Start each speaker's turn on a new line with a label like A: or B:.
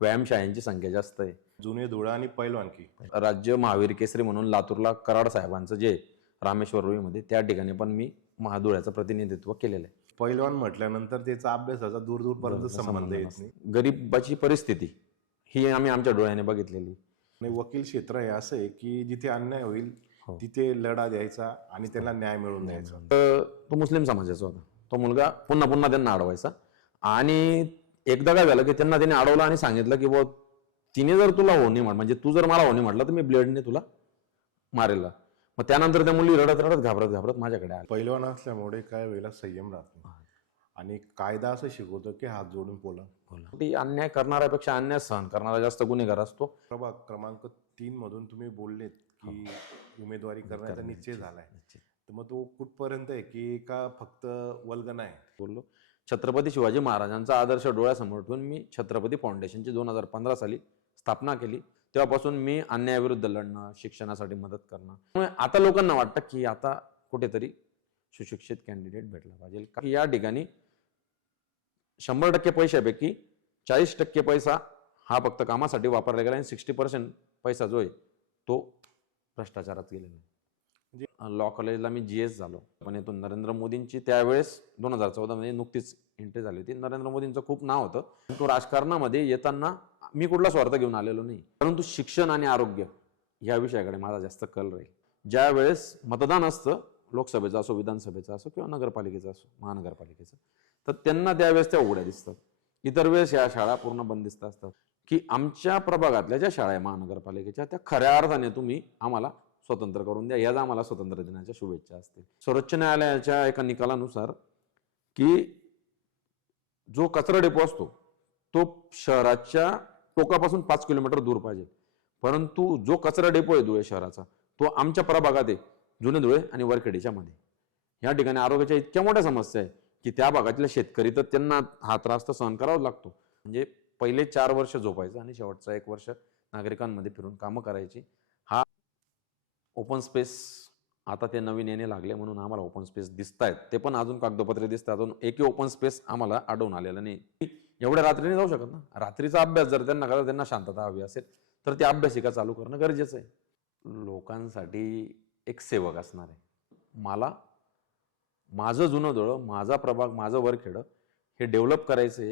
A: व्यायामशाळांची संख्या जास्त आहे.
B: जुने धुळा आणि पैलवानकी
A: राज्य महावीर केसरी म्हणून लातूरला कराड साहेबांचं जे रामेश्वर रुईमध्ये त्या ठिकाणी पण मी महाधुळ्याचं प्रतिनिधित्व केलेलं आहे.
B: पैलवान म्हटल्यानंतर त्याचा अभ्यासाचा दूर दूरपर्यंत संबंध येत नाही.
A: गरीबाची परिस्थिती ही आम्ही आमच्या डोळ्याने बघितलेली.
B: आणि वकील क्षेत्र हे असं आहे की जिथे अन्याय होईल
A: हो.
B: तिथे लढा द्यायचा आणि त्यांना न्याय मिळवून द्यायचा.
A: तर तो मुस्लिम समाजाचा होता. तो मुलगा पुन्हा पुन्हा त्यांना अडवायचा. आणि एकदा काय झालं की त्यांना त्याने अडवलं आणि सांगितलं की बुवा तिने जर तुला होणे म्हण म्हणजे तू जर मला होणे म्हटलं तर मी ब्लेडने तुला मारेल. मग त्यानंतर त्या मुली रडत रडत घाबरत घाबरत माझ्याकडे आल्या.
B: पैलवान असल्यामुळे काय वेळेला संयम राहत नाही. आणि कायदा असं शिकवतो की हात जोडून बोला.
A: ती अन्याय करणाऱ्यापेक्षा अन्याय सहन करणारा जास्त गुन्हेगार असतो.
B: प्रभाग क्रमांक तीन मधून तुम्ही बोललेत की उमेदवारी करण्याचा निश्चय झालाय. तर मग तो कुठपर्यंत आहे की का फक्त वल्गना आहे?
A: बोललो. छत्रपती शिवाजी महाराजांचा आदर्श डोळ्यासमोर ठेवून मी छत्रपती फाउंडेशनची दोन हजार पंधरा साली स्थापना केली. तेव्हापासून मी अन्यायाविरुद्ध लढणं शिक्षणासाठी मदत करणं. त्यामुळे आता लोकांना वाटतं की आता कुठेतरी सुशिक्षित कॅन्डिडेट भेटला पाहिजे. या ठिकाणी शंभर टक्के पैशापैकी चाळीस टक्के पैसा हा फक्त कामासाठी वापरला गेला आणि सिक्स्टी पर्सेंट पैसा जो आहे तो भ्रष्टाचारात गेलेला आहे. लॉ कॉलेजला मी जी एस झालो. पण येतो नरेंद्र मोदींची त्यावेळेस दोन हजार चौदा मध्ये नुकतीच एंट्री झाली होती. नरेंद्र मोदींचं खूप नाव होतं. तो राजकारणामध्ये येताना मी कुठला स्वार्थ घेऊन आलेलो नाही. परंतु शिक्षण आणि आरोग्य या विषयाकडे माझा जास्त कल राहील. ज्या वेळेस मतदान असतं लोकसभेचं असो विधानसभेचं असो किंवा नगरपालिकेचं असो महानगरपालिकेचं तर त्यांना त्यावेळेस त्या उघड्या दिसतात. इतर वेळेस या शाळा पूर्ण बंदिस्त असतात. की आमच्या प्रभागातल्या ज्या शाळा आहे महानगरपालिकेच्या त्या खऱ्या अर्थाने तुम्ही आम्हाला स्वतंत्र करून द्या. याच आम्हाला स्वतंत्र दिनाच्या शुभेच्छा असतील. सर्वोच्च न्यायालयाच्या एका निकालानुसार की जो कचरा डेपो असतो तो शहराच्या टोकापासून पाच किलोमीटर दूर पाहिजे. परंतु जो कचरा डेपो आहे धुळे शहराचा तो आमच्या प्रभागात आहे जुने धुळे आणि वरखेडीच्या मध्ये. या ठिकाणी आरोग्याच्या इतक्या मोठ्या समस्या आहे की त्या भागातल्या शेतकरी तर त्यांना हा त्रास तर सहन करावाच लागतो. म्हणजे पहिले चार वर्ष झोपायचं आणि शेवटचं एक वर्ष नागरिकांमध्ये फिरून कामं करायची. हा ओपन स्पेस आता ते नवीन येणे लागले म्हणून आम्हाला ओपन स्पेस दिसत आहेत ते पण अजून कागदपत्रे दिसतात. अजून एकही ओपन स्पेस आम्हाला आढळून आलेलं नाही. एवढ्या रात्रीने जाऊ शकत ना? रात्रीचा अभ्यास जर त्यांना करा त्यांना शांतता हवी असेल तर ती अभ्यासिका चालू करणं गरजेचं आहे. लोकांसाठी एक सेवक असणार आहे. मला माझं जुनं दळं माझा प्रभाग माझं वरखेडं हे डेव्हलप करायचं आहे